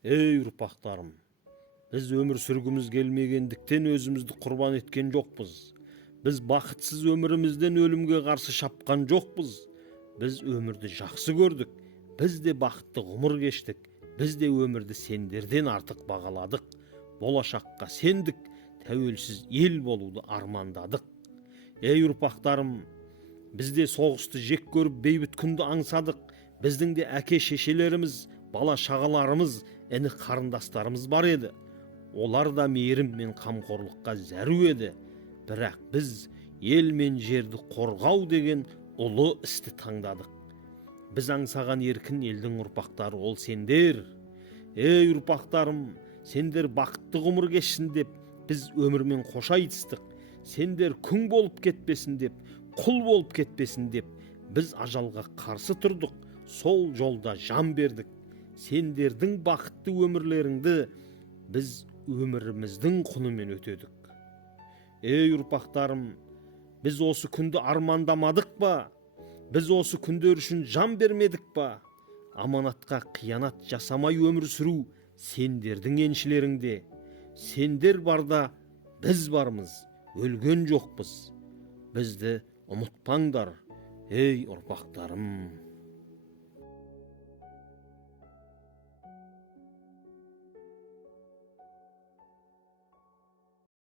Ey ұрпақтарым, біз өмір сүргіміз келмегендіктен өзімізді құрбан еткен жоқпыз. Біз бақытсыз өмірімізден өлімге қарсы шапқан жоқпыз. Біз өмірді жақсы көрдік. Біз де бақытты ғұмыр кештік. Біз де өмірді сендерден артық бағаладық. Болашаққа сендік, тәуелсіз ел болуды армандадық. Ей ұрпақтарым, біз де соғысты жек көріп бейбіт күнді аңсадық. Біздің де әке-шешелеріміз, бала-шағаларымыз, іні қарындастарымыз бар еді. Олар да мейірім мен қамқорлыққа зәру еді. Бірақ біз ел мен жерді қорғау деген ұлы істі таңдадық. Біз аңсаған еркін елдің ұрпақтары ол сендер. Ей ұрпақтарым, сендер бақытты ғұмыр кешсін деп біз өмірмен қош айтыстық. Сендер күң болып кетпесін деп, құл болып кетпесін деп біз ажалға қарсы тұрдық. Сол жолда жан бердік. Сендердің бақытты өмірлеріңді біз өміріміздің құнымен өтедік. Ей ұрпақтарым, біз осы күнді армандамадық па? Біз осы күндер үшін жан бермедік па? Аманатқа қиянат жасамай өмір сүру сендердің еншілеріңде. Сендер барда біз бармыз, өлген жоқпыз. Бізді ұмытпаңдар, ей ұрпақтарым.